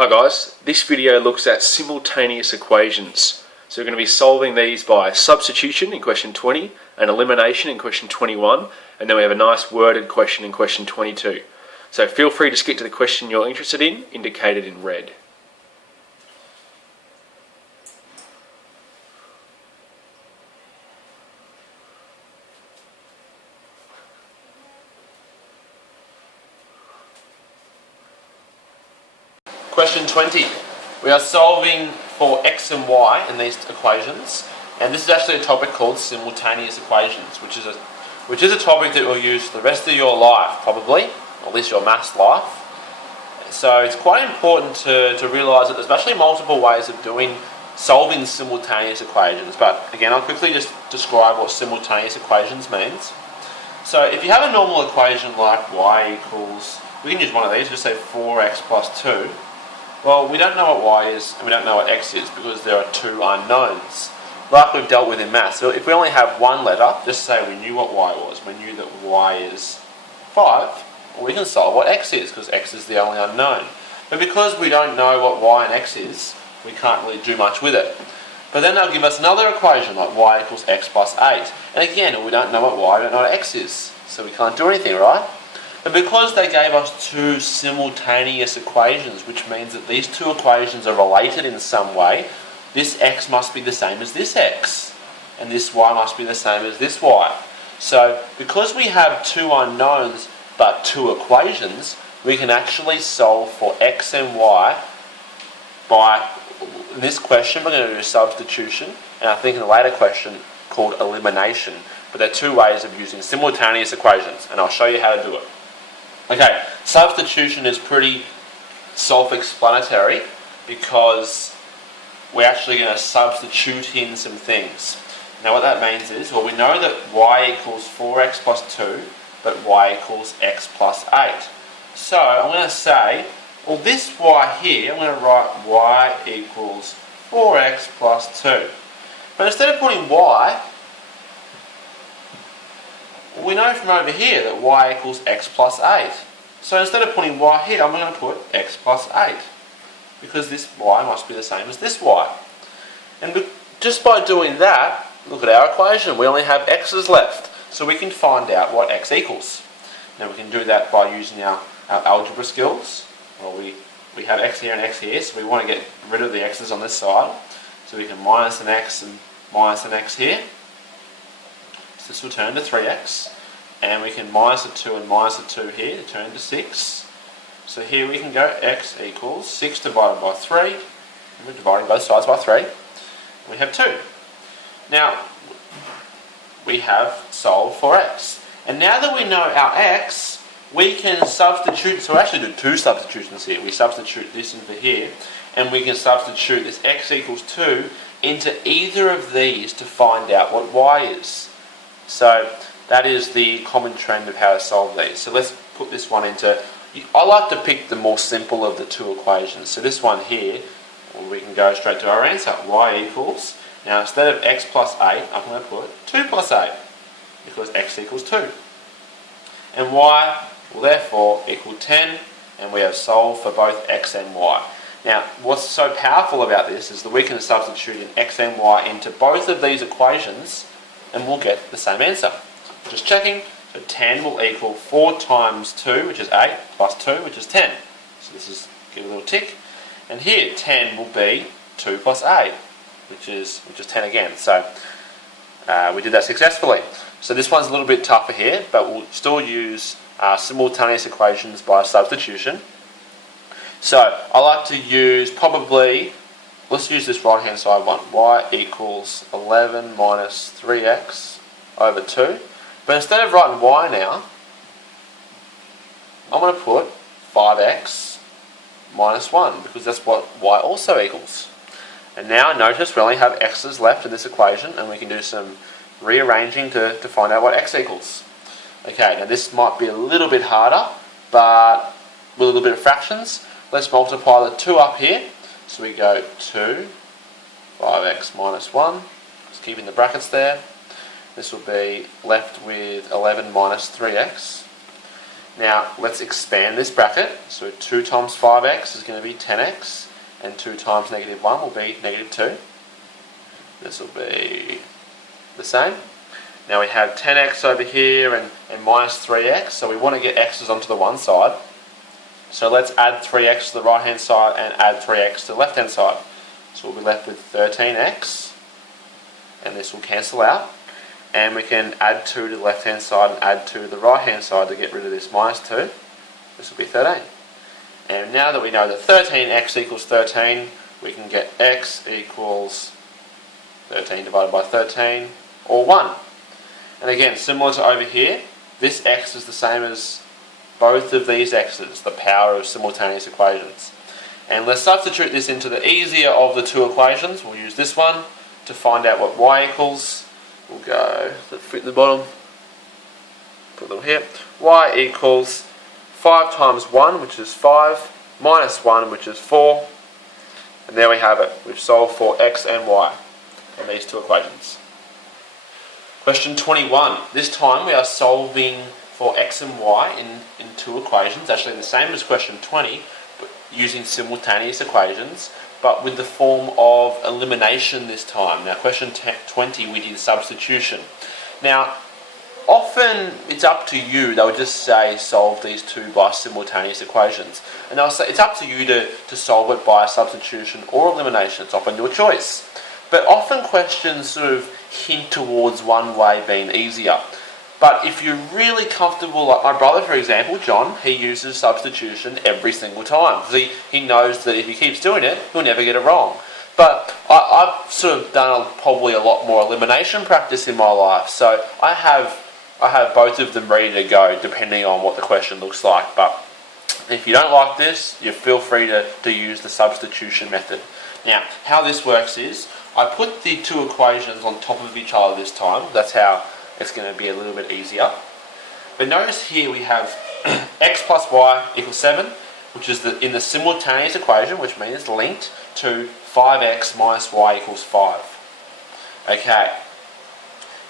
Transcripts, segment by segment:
Hi guys, this video looks at simultaneous equations. So we're going to be solving these by substitution in question 20 and elimination in question 21, and then we have a nice worded question in question 22. So feel free to skip to the question you're interested in, indicated in red. Question 20. We are solving for x and y in these equations, and this is actually a topic called simultaneous equations, which is a topic that you'll use for the rest of your life, probably, or at least your maths life. So it's quite important to realise that there's actually multiple ways of solving simultaneous equations. But again, I'll quickly just describe what simultaneous equations means. So if you have a normal equation like y equals, we can use one of these, just say 4x plus 2. Well, we don't know what y is and we don't know what x is because there are two unknowns, like we've dealt with in maths. So if we only have one letter, just say we knew what y was, we knew that y is 5, well, we can solve what x is because x is the only unknown. But because we don't know what y and x is, we can't really do much with it. But then they'll give us another equation like y equals x plus 8. And again, we don't know what y, we don't know what x is, so we can't do anything, right? But because they gave us two simultaneous equations, which means that these two equations are related in some way, this x must be the same as this x, and this y must be the same as this y. So, because we have two unknowns but two equations, we can actually solve for x and y by, in this question we're going to do substitution, and I think in a later question called elimination. But there are two ways of using simultaneous equations, and I'll show you how to do it. Okay, substitution is pretty self-explanatory because we're actually going to substitute in some things. Now what that means is, well, we know that y equals 4x plus 2, but y equals x plus 8. So I'm going to say, well, this y here, I'm going to write y equals 4x plus 2. But instead of putting y, we know from over here that y equals x plus 8. So instead of putting y here, I'm going to put x plus 8. Because this y must be the same as this y. And just by doing that, look at our equation. We only have x's left. So we can find out what x equals. Now we can do that by using our algebra skills. Well, we have x here and x here, so we want to get rid of the x's on this side. So we can minus an x and minus an x here. This will turn to 3x, and we can minus a 2 and minus a 2 here to turn to 6. So here we can go x equals 6 divided by 3, and we're dividing both sides by 3. We have 2. Now, we have solved for x. And now that we know our x, we can substitute, so we actually do two substitutions here. We substitute this into here, and we can substitute this x equals 2 into either of these to find out what y is. So that is the common trend of how to solve these. So let's put this one into, I like to pick the more simple of the two equations. So this one here, well, we can go straight to our answer. Y equals, now instead of x plus 8, I'm going to put 2 plus 8, because x equals 2. And y will therefore equal 10, and we have solved for both x and y. Now, what's so powerful about this is that we can substitute in x and y into both of these equations, and we'll get the same answer. Just checking, so 10 will equal 4 times 2, which is 8, plus 2, which is 10. So this is, give a little tick. And here, 10 will be 2 plus 8, which is 10 again. So we did that successfully. So this one's a little bit tougher here, but we'll still use simultaneous equations by substitution. So I like to use probably, let's use this right hand side one. Y equals 11 minus 3x over 2. But instead of writing y now, I'm going to put 5x minus 1, because that's what y also equals. And now notice we only have x's left in this equation, and we can do some rearranging to find out what x equals. Okay, now this might be a little bit harder, but with a little bit of fractions. Let's multiply the 2 up here. So we go 2, 5x minus 1, just keeping the brackets there. This will be left with 11 minus 3x. Now let's expand this bracket. So 2 times 5x is going to be 10x, and 2 times negative 1 will be negative 2. This will be the same. Now we have 10x over here and minus 3x, so we want to get x's onto the one side. So let's add 3x to the right hand side and add 3x to the left hand side. So we'll be left with 13x, and this will cancel out. And we can add 2 to the left hand side and add 2 to the right hand side to get rid of this minus 2. This will be 13. And now that we know that 13x equals 13, we can get x equals 13 divided by 13, or 1. And again, similar to over here, this x is the same as both of these x's, the power of simultaneous equations. And let's substitute this into the easier of the two equations. We'll use this one to find out what y equals. We'll go, let's fit the bottom, put them here. Y equals 5 times 1, which is 5, minus 1, which is 4. And there we have it. We've solved for x and y on these two equations. Question 21. This time we are solving for x and y in two equations, actually the same as question 20, but using simultaneous equations, but with the form of elimination this time. Now question 20 we did substitution. Now often it's up to you, they would just say solve these two by simultaneous equations. And they'll say it's up to you to solve it by substitution or elimination, it's often your choice. But often questions sort of hint towards one way being easier. But if you're really comfortable, like my brother for example, John, he uses substitution every single time. Because he knows that if he keeps doing it, he'll never get it wrong. But I've sort of done probably a lot more elimination practice in my life. So I have both of them ready to go depending on what the question looks like. But if you don't like this, you feel free to use the substitution method. Now, how this works is, I put the two equations on top of each other this time. That's how it's going to be a little bit easier. But notice here we have x plus y equals 7, which is in the simultaneous equation, which means linked to 5x minus y equals 5. Okay.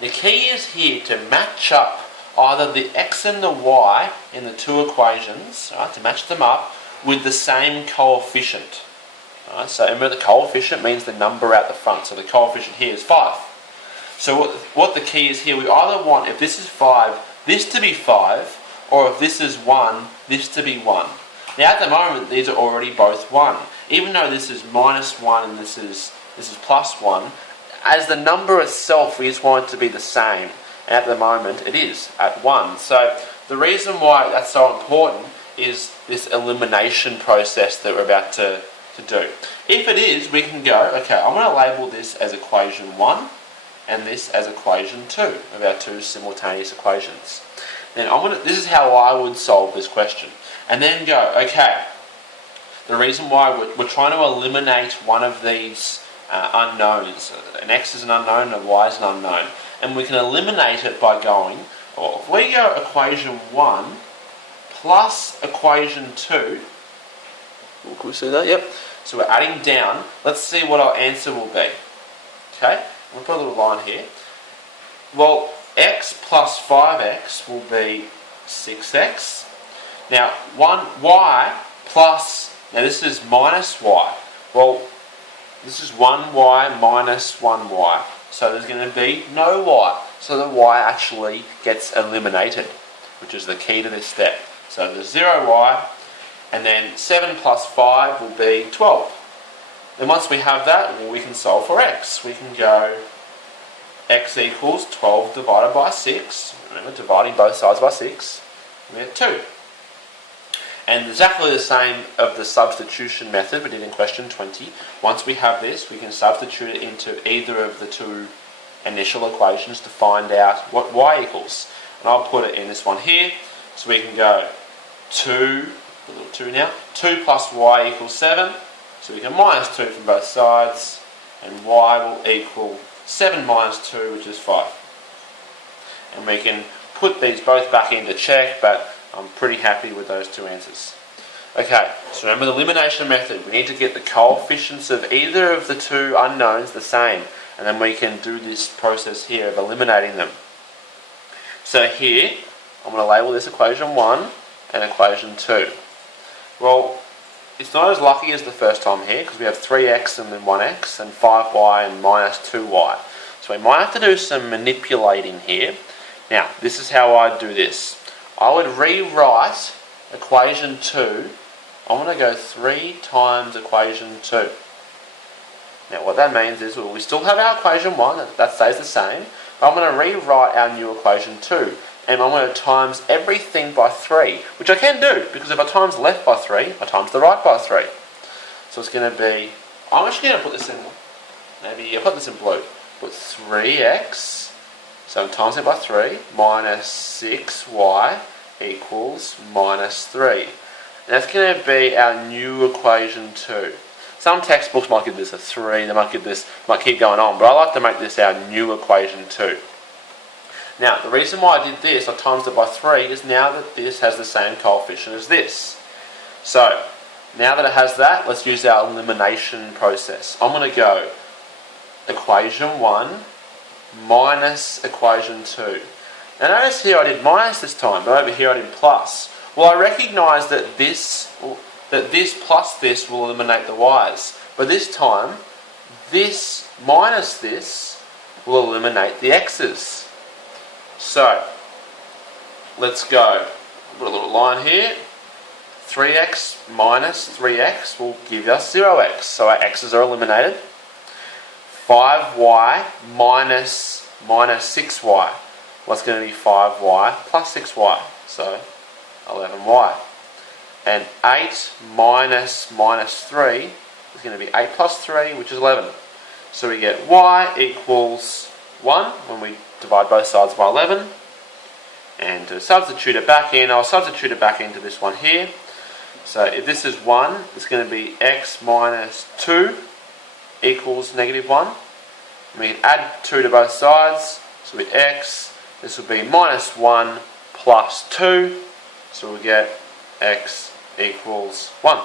The key is here to match up either the x and the y in the two equations, right, to match them up with the same coefficient. Right, so remember the coefficient means the number out the front, so the coefficient here is 5. So what the key is here, we either want, if this is 5, this to be 5, or if this is 1, this to be 1. Now at the moment these are already both 1. Even though this is minus 1 and this is plus 1, as the number itself we just want it to be the same. And at the moment it is at 1. So the reason why that's so important is this elimination process that we're about to do. If it is, we can go, okay, I'm going to label this as equation 1 and this as equation 2 of our two simultaneous equations. Then this is how I would solve this question. And then go, okay, the reason why we're trying to eliminate one of these unknowns. An x is an unknown, a y is an unknown. And we can eliminate it by going, or if we go equation 1 plus equation 2, can we see that? Yep. So we're adding down. Let's see what our answer will be. Okay, we'll put a little line here. Well, x plus 5x will be 6x. Now, y plus, now this is minus y. Well, this is 1y minus 1y. So there's going to be no y. So the y actually gets eliminated, which is the key to this step. So there's 0y. And then 7 plus 5 will be 12. Then once we have that, well, we can solve for x. We can go x equals 12 divided by 6. Remember, dividing both sides by 6. We get 2. And exactly the same of the substitution method we did in question 20. Once we have this, we can substitute it into either of the two initial equations to find out what y equals. And I'll put it in this one here. So we can go 2 now. 2 plus y equals 7. So we can minus 2 from both sides. And y will equal 7 minus 2, which is 5. And we can put these both back in to check, but I'm pretty happy with those two answers. Okay, so remember the elimination method. We need to get the coefficients of either of the two unknowns the same. And then we can do this process here of eliminating them. So here, I'm going to label this equation 1. and equation 2. Well, it's not as lucky as the first time here because we have 3x and then 1x and 5y and minus 2y. So we might have to do some manipulating here. Now, this is how I do this. I would rewrite equation 2. I'm going to go 3 times equation 2. Now what that means is we still have our equation 1, that stays the same, but I'm going to rewrite our new equation 2. And I'm going to times everything by 3, which I can do, because if I times left by 3, I times the right by 3. So it's going to be, I'm actually going to put this in, maybe I'll put this in blue. Put 3x, so I'm times it by 3, minus 6y equals minus 3. And that's going to be our new equation 2. Some textbooks might give this a 3, they might keep going on, but I like to make this our new equation 2. Now, the reason why I did this, I times it by 3, is now that this has the same coefficient as this. So, now that it has that, let's use our elimination process. I'm going to go equation 1 minus equation 2. Now notice here I did minus this time, but over here I did plus. Well, I recognise that this plus this will eliminate the y's. But this time, this minus this will eliminate the x's. So, let's go. Put a little line here. 3x minus 3x will give us 0x. So our x's are eliminated. 5y minus 6y. What's going to be 5y plus 6y? So, 11y. And 8 minus 3 is going to be 8 plus 3, which is 11. So we get y equals 1 when we divide both sides by 11. And to substitute it back in, I'll substitute it back into this one here. So if this is 1, it's going to be x minus 2 equals negative 1. And we can add 2 to both sides. So with x, this will be minus 1 plus 2. So we get x equals 1.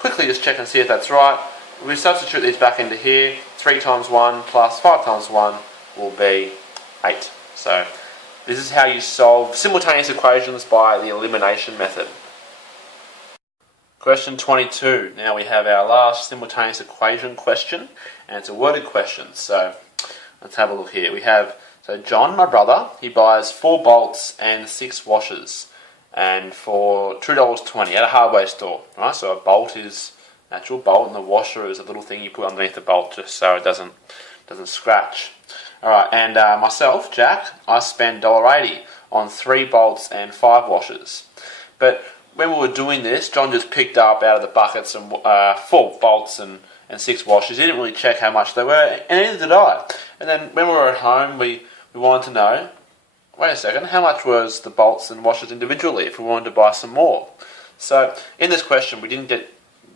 Quickly just check and see if that's right. We substitute these back into here. 3 times 1 plus 5 times 1 will be 8. So this is how you solve simultaneous equations by the elimination method. Question 22. Now we have our last simultaneous equation question, and it's a worded question. So let's have a look here. We have, so John, my brother, he buys 4 bolts and 6 washers, and for $2.20 at a hardware store. Right? So a bolt is an actual bolt, and the washer is a little thing you put underneath the bolt just so it doesn't scratch. Alright, and myself, Jack, I spent $1.80 on 3 bolts and 5 washers. But when we were doing this, John just picked up out of the buckets and 4 bolts and 6 washers. He didn't really check how much they were, and neither did I. And then when we were at home, we wanted to know, wait a second, how much was the bolts and washers individually if we wanted to buy some more? So in this question, we didn't get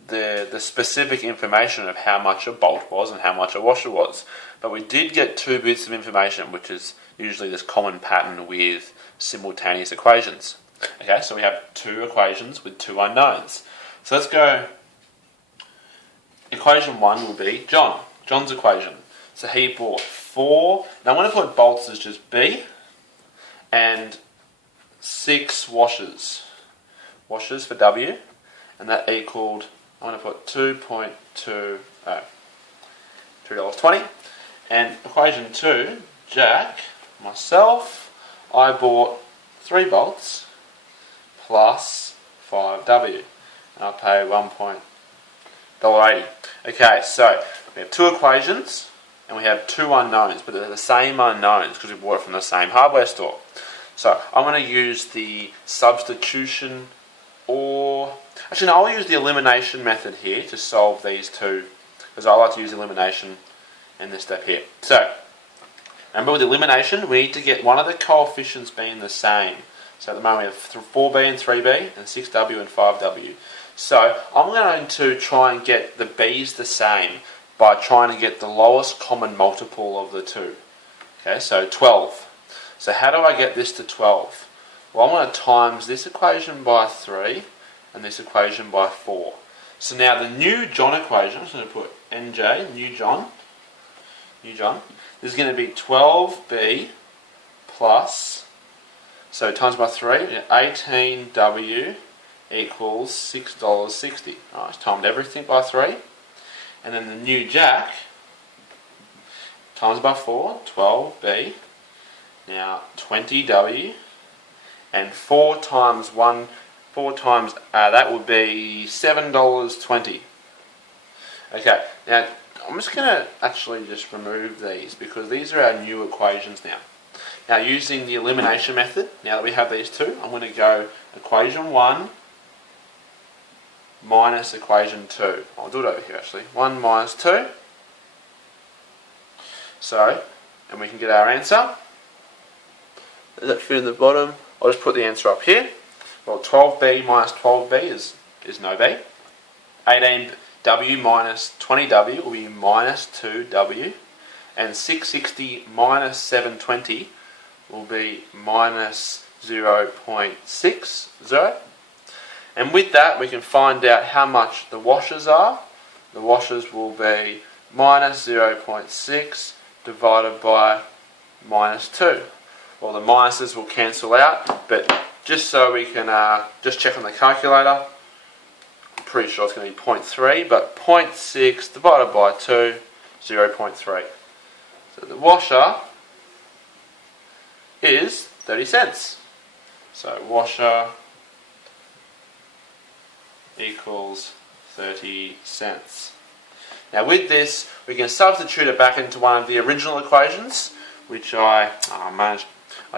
the specific information of how much a bolt was and how much a washer was. But we did get 2 bits of information, which is usually this common pattern with simultaneous equations. Okay, so we have 2 equations with 2 unknowns. So let's go. Equation 1 will be John's equation. So he bought 4. Now I'm going to put bolts as just B, and 6 washers. Washers for W, and that equaled, I'm going to put $2.20. And equation 2, Jack, myself, I bought 3 bolts plus 5W. And I pay $1.80. Okay, so we have 2 equations and we have 2 unknowns, but they're the same unknowns because we bought it from the same hardware store. So I'm going to use the substitution, or actually no, I'll use the elimination method here to solve these 2, because I like to use elimination in this step here. So remember, with elimination we need to get one of the coefficients being the same. So at the moment we have 4b and 3b and 6w and 5w. So I'm going to try and get the b's the same by trying to get the lowest common multiple of the 2. Okay, so 12. So how do I get this to 12? Well, I'm going to times this equation by 3 and this equation by 4. So now the new John equation, I'm just going to put NJ, new John, this is going to be 12b plus So times by 3, 18W equals $6.60. Alright, it's timed everything by 3. And then the new jack times by 4, 12B. Now 20W. And 4 times that would be $7.20. Okay, now I'm just going to actually just remove these because these are our new equations now. Now using the elimination method, now that we have these two, I'm going to go equation 1 minus equation 2. I'll do it over here actually. 1 minus 2. So, and we can get our answer. Does that fit in the bottom? I'll just put the answer up here. Well, 12B minus 12B is no B. 18W minus 20W will be minus 2W. And 660 minus 720 will be minus 0.60. And with that, we can find out how much the washers are. The washers will be minus 0.6 divided by minus 2. Well, the minuses will cancel out, but just so we can just check on the calculator, I'm pretty sure it's going to be 0.3, but 0.6 divided by 2, 0.3. So the washer is 30 cents. So washer equals 30 cents. Now with this, we can substitute it back into one of the original equations, which I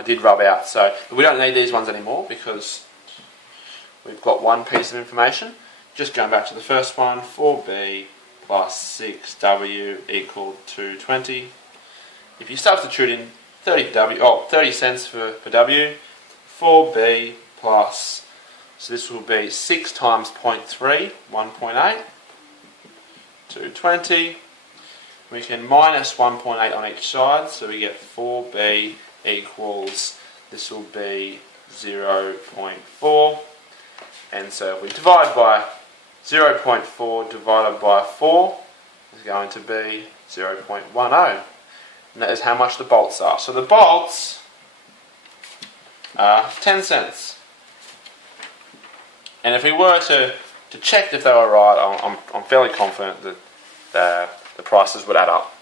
did rub out. So we don't need these ones anymore because we've got one piece of information. Just going back to the first one, 4B plus 6W equal 220. If you substitute in 30 cents for W, 4B plus, so this will be 6 times 0.3, 1.8, 220. We can minus 1.8 on each side, so we get 4B equals, this will be 0.4. And so if we divide by 0.4 divided by 4 is going to be 0.10. And that is how much the bolts are. So the bolts are 10 cents. And if we were to check if they were right, I'm fairly confident that the prices would add up.